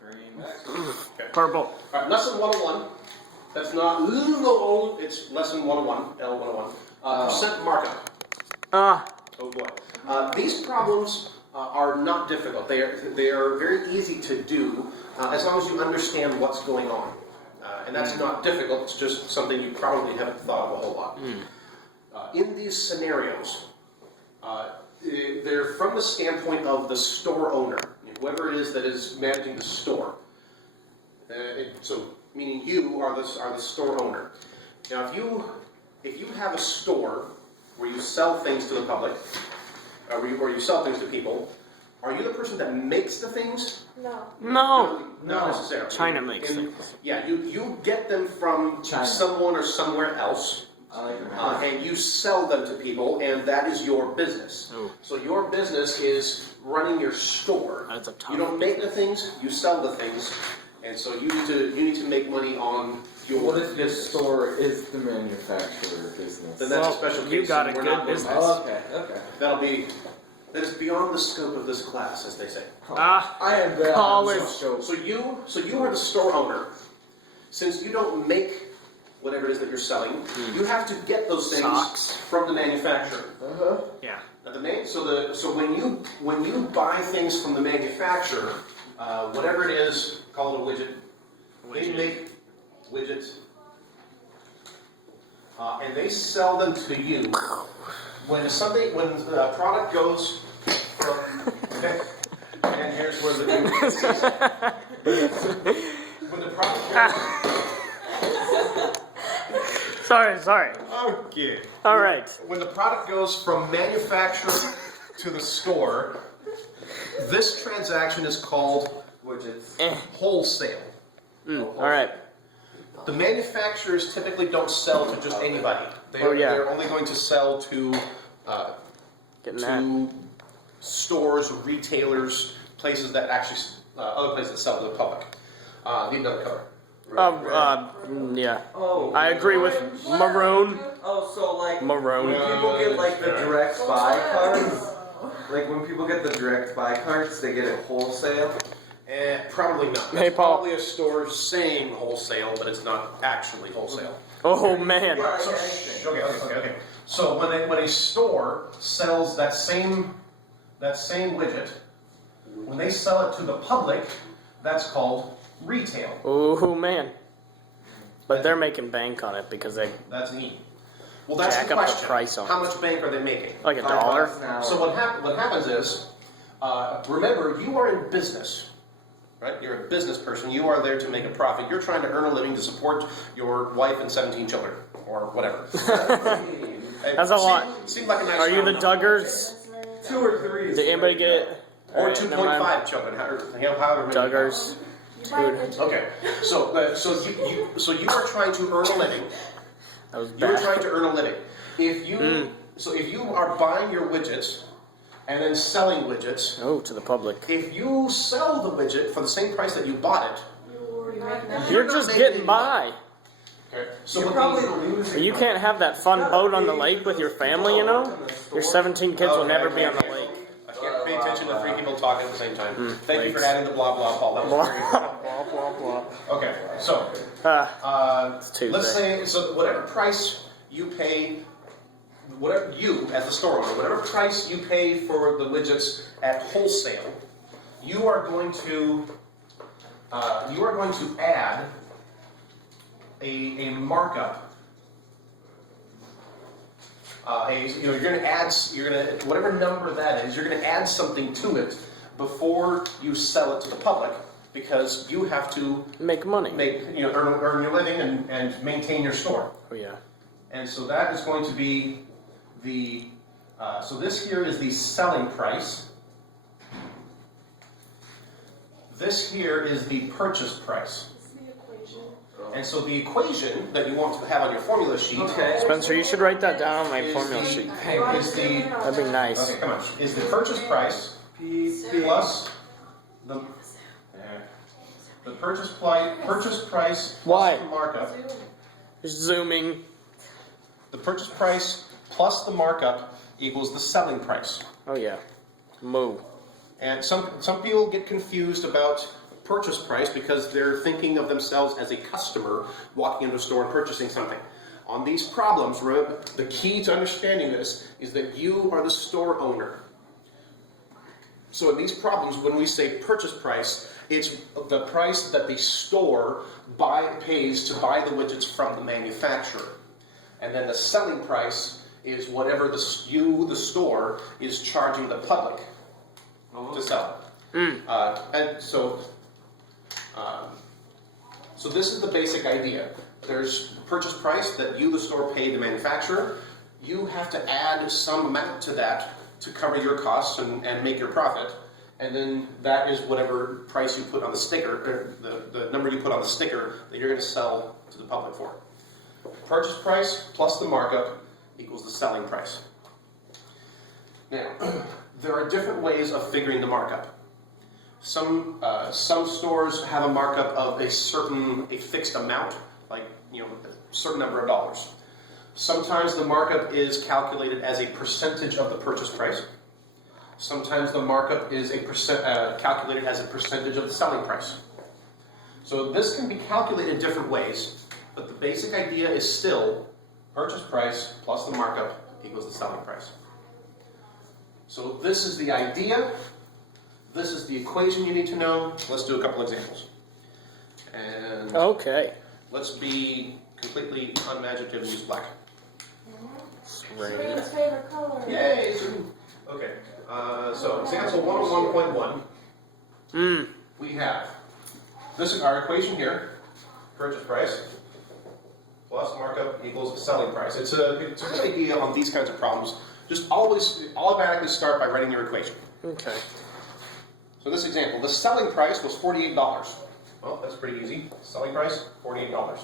Green. Okay. Purple. All right, lesson 101. That's not, it's lesson 101, L101. Percent markup. Oh boy. These problems are not difficult. They are very easy to do as long as you understand what's going on. And that's not difficult, it's just something you probably haven't thought of a whole lot. In these scenarios, they're from the standpoint of the store owner, whoever it is that is managing the store. So, meaning you are the store owner. Now, if you have a store where you sell things to the public, or you sell things to people, are you the person that makes the things? No. Not necessarily. China makes things. Yeah, you get them from someone or somewhere else, and you sell them to people, and that is your business. Ooh. So your business is running your store. That's a tough. You don't make the things, you sell the things, and so you need to make money on your What if your business. store is the manufacturer business? Then that's a special case. You got a and we're good not doing business. that. Oh, okay. That is beyond the scope of this class, as they say. I am the college. So you are the store owner. Since you don't make whatever it is that you're selling, you have to get those things Socks. from the manufacturer. Yeah. So when you buy things from the manufacturer, whatever it is, call it a widget. They make widgets, and they sell them to you. When the product goes from, and here's where the when the product goes. Sorry. Okay. All right. When the product goes from manufacturer to the store, this transaction is called wholesale. All right. The manufacturers typically don't sell to just anybody. They're only going to sell to Getting that. stores, retailers, places that actually other places that sell to the public. Need another color. Yeah. Oh, I agree with maroon. Oh, so like Maroon. when people get like the direct buy cards, like when people get the direct buy cards, they get it wholesale. Probably not. That's Hey, Paul. probably a store saying wholesale, but it's not actually wholesale. Oh man. Okay. So when a store sells that same widget, when they sell it to the public, that's called retail. Oh man. But they're making bank on it because they That's neat. Well, that's jack the up question. the price on How it. much bank are they making? Like $1. Now. So what happens is, remember, you are in business, right? You're a business person. You are there to make a profit. You're trying to earn a living to support your wife and 17 children, or whatever. That's a lot. Seemed like a nice Are you the round number. Duggars? 2 or 3. Did anybody get it? Or Alright, never mind. 2.5 children, however many. Duggars. Dude. Okay, so you are trying to earn a living. That was You're bad. trying to earn a living. If you are buying your widgets and then selling widgets, Oh, to the public. if you sell the widget for the same price that you bought it, You're not just making getting any by. okay. So You're what probably the- losing. You can't have that fun boat on the lake with your family, you know? Your 17 kids will never be on the lake. I can't pay attention to 3 people talking at the same time. Thank you for lakes. adding the blah blah Paul. That was very good. Blah, blah, blah. Okay, so It's Tuesday. let's say whatever price you pay, whatever you as the store owner, whatever price you pay for the widgets at wholesale, you are going to add a markup. You're going to whatever number that is, you're going to add something to it before you sell it to the public, because you have to Make money. earn your living and maintain your store. Oh, yeah. And so that is going to be so this here is the selling price. This here is the purchase price. And so the equation that you want to have on your formula sheet Spencer, you should write that down on my is formula the- sheet. is the That'd be nice. okay, come on, is the purchase price plus the purchase price plus Why? the markup. Zooming. The purchase price plus the markup equals the selling price. Oh, yeah. Moo. And some people get confused about purchase price because they're thinking of themselves as a customer walking into a store and purchasing something. On these problems, remember, the key to understanding this is that you are the store owner. So in these problems, when we say purchase price, it's the price that the store pays to buy the widgets from the manufacturer. And then the selling price is whatever the store, is charging the public to sell. And so this is the basic idea. There's purchase price that you, the store, pay the manufacturer. You have to add some amount to that to cover your costs and make your profit. And then that is whatever price you put on the sticker, or the number you put on the sticker that you're going to sell to the public for. Purchase price plus the markup equals the selling price. Now, there are different ways of figuring the markup. Some stores have a markup of a fixed amount, like a certain number of dollars. Sometimes the markup is calculated as a percentage of the purchase price. Sometimes the markup is calculated as a percentage of the selling price. So this can be calculated different ways, but the basic idea is still purchase price plus the markup equals the selling price. So this is the idea. This is the equation you need to know. Let's do a couple examples. And Okay. let's be completely unimaginative and use black. Green's favorite color. Yay! Okay. So example 101.1. We have, this is our equation here. Purchase price plus markup equals selling price. It's a good idea on these kinds of problems. Just always automatically start by writing your equation. Okay. So this example, the selling price was $48. Well, that's pretty easy. Selling price, $48.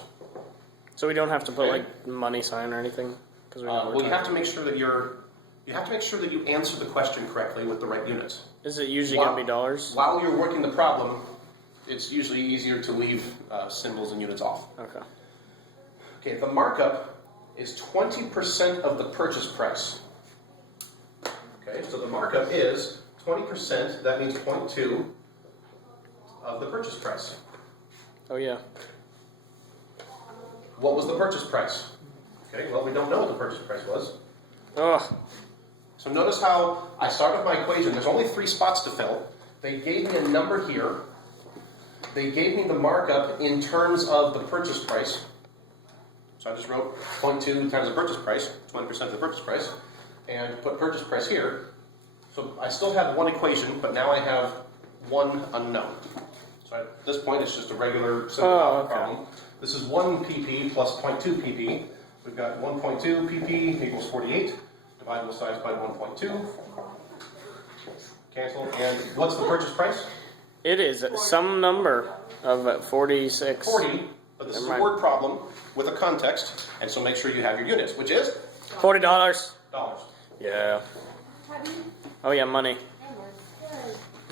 So we don't have to put Okay. like money sign or anything, because we know Well, you have to make sure that you answer the question correctly with the right units. Is it usually gonna be dollars? While you're working the problem, it's usually easier to leave symbols and units off. Okay. Okay, the markup is 20% of the purchase price. Okay, so the markup is 20%, that means 0.2 of the purchase price. Oh yeah. What was the purchase price? Okay, well, we don't know what the purchase price was. Ugh. So notice how I start with my equation. There's only 3 spots to fill. They gave me a number here. They gave me the markup in terms of the purchase price. So I just wrote 0.2 times the purchase price, 20% of the purchase price, and put purchase price here. So I still have one equation, but now I have one unknown. So at this point, it's just a regular simple problem. This is 1 pp plus 0.2 pp. We've got 1.2 pp equals 48. Divide both sides by 1.2. Cancel. And what's the purchase price? It is some number of 46. 40. But this is a word problem with a context, and so make sure you have your units, which is $40. dollars. Yeah. Oh yeah, money.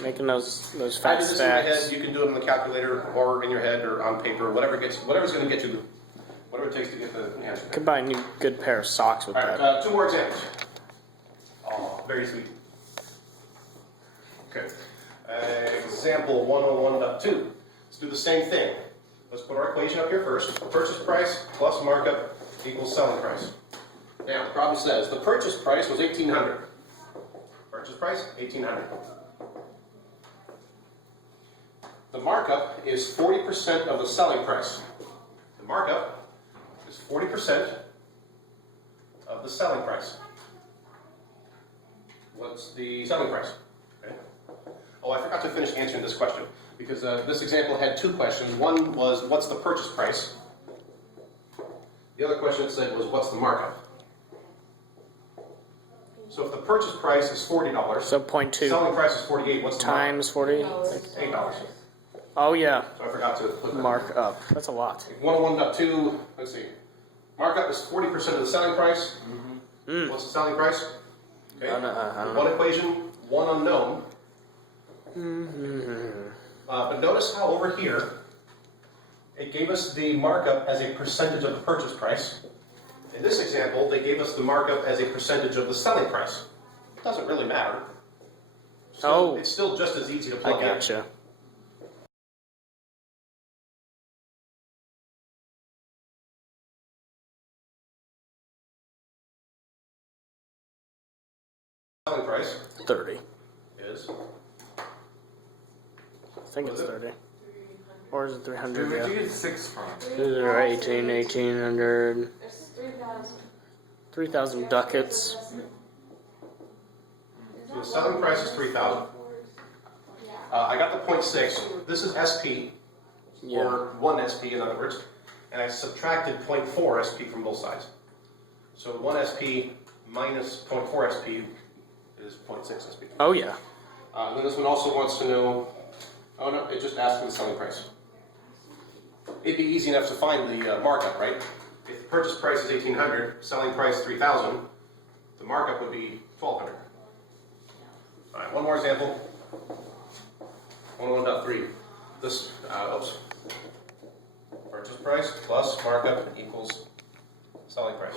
Making those I fat do this in my head. stacks. You can do it on the calculator, or in your head, or on paper, whatever's going to get you, whatever it takes to get the answer. Could buy a new good pair of socks with All right, that. 2 more examples. Oh, very sweet. Okay. Example 101.2. Let's do the same thing. Let's put our equation up here first. Purchase price plus markup equals selling price. Now, the problem says the purchase price was $1,800. Purchase price, $1,800. The markup is 40% of the selling price. The markup is 40% of the selling price. What's the selling price? Okay. Oh, I forgot to finish answering this question, because this example had 2 questions. One was, what's the purchase price? The other question it said was, what's the markup? So if the purchase price is $40, So 0.2 selling price is $48, what's the times 40. $8. Oh yeah. So I forgot to put that. Mark up. That's a lot. 101.2, let's see. Markup is 40% of the selling price. What's the selling price? Okay. I don't know. One equation, one unknown. But notice how over here, it gave us the markup as a percentage of the purchase price. In this example, they gave us the markup as a percentage of the selling price. It doesn't really matter. It's still just as easy to plug in. I gotcha. selling price 30. is. I think it's 30. Or is it 300? Where'd you Yeah. get 6 from? These are 18, 1800. There's 3,000. 3,000 ducats. So the selling price is 3,000. I got the 0.6. This is SP, Yeah. or 1 SP in other words, and I subtracted 0.4 SP from both sides. So 1 SP minus 0.4 SP is 0.6 SP. Oh, yeah. And then this one also wants to know, oh no, it just asked for the selling price. It'd be easy enough to find the markup, right? If the purchase price is 1,800, selling price 3,000, the markup would be 1,200. All right, one more example. 101.3. This, oops. Purchase price plus markup equals selling price.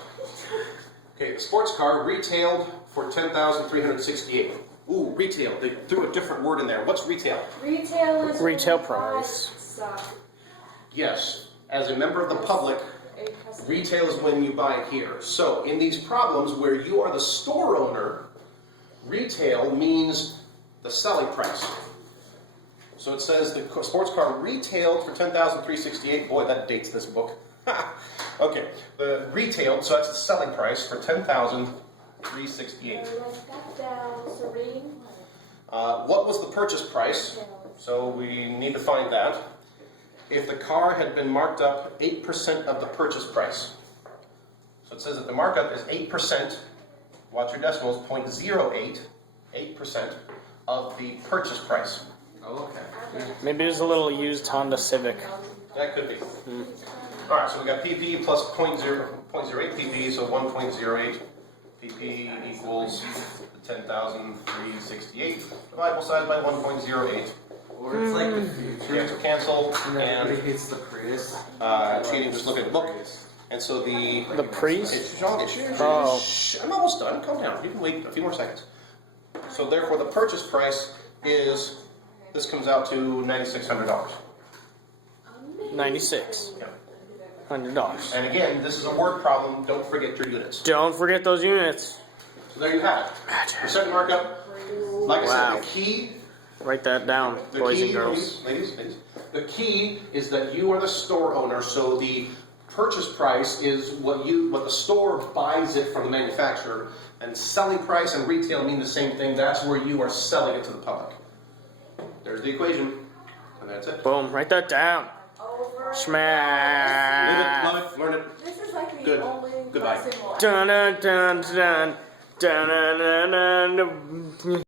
Okay, the sports car retailed for $10,368. Ooh, retail. They threw a different word in there. What's retail? Retail is Retail when you buy price. stuff. Yes. As a member of the public, A customer. retail is when you buy it here. So, in these problems where you are the store owner, retail means the selling price. So it says the sports car retailed for $10,368. Boy, that dates this book. Okay, the retailed, so that's the selling price for $10,368. Write that down, Serene. What was the purchase price? So we need to find that. If the car had been marked up 8% of the purchase price. So it says that the markup is 8%, watch your decimals, 0.08, 8% of the purchase price. Oh, okay. Maybe it was a little used Honda Civic. That could be. All right, so we got PP plus 0.08 PP, so 1.08 PP equals 10,368. Divide both sides by 1.08. Or it's like the future. Cancel, cancel, And everybody and hates the Prius. cheating, just look at the book. And so the Priest? Oh. I'm almost done. Calm down. You can wait a few more seconds. So therefore, the purchase price is, this comes out to $9,600. 96. Yeah. $100. And again, this is a word problem. Don't forget your units. Don't forget those units. So there you have it. Percent markup. Like I Wow. said, the key. Write that down, The boys key, and girls. ladies. The key is that you are the store owner. So the purchase price is what the store buys it from the manufacturer, and selling price and retail mean the same thing. That's where you are selling it to the public. There's the equation, and that's it. Boom, write that down. Over. Smash. Live it, love it, learn it. This is like the Good. only Goodbye. lesson one. Dun dun dun dun dun dun dun dun.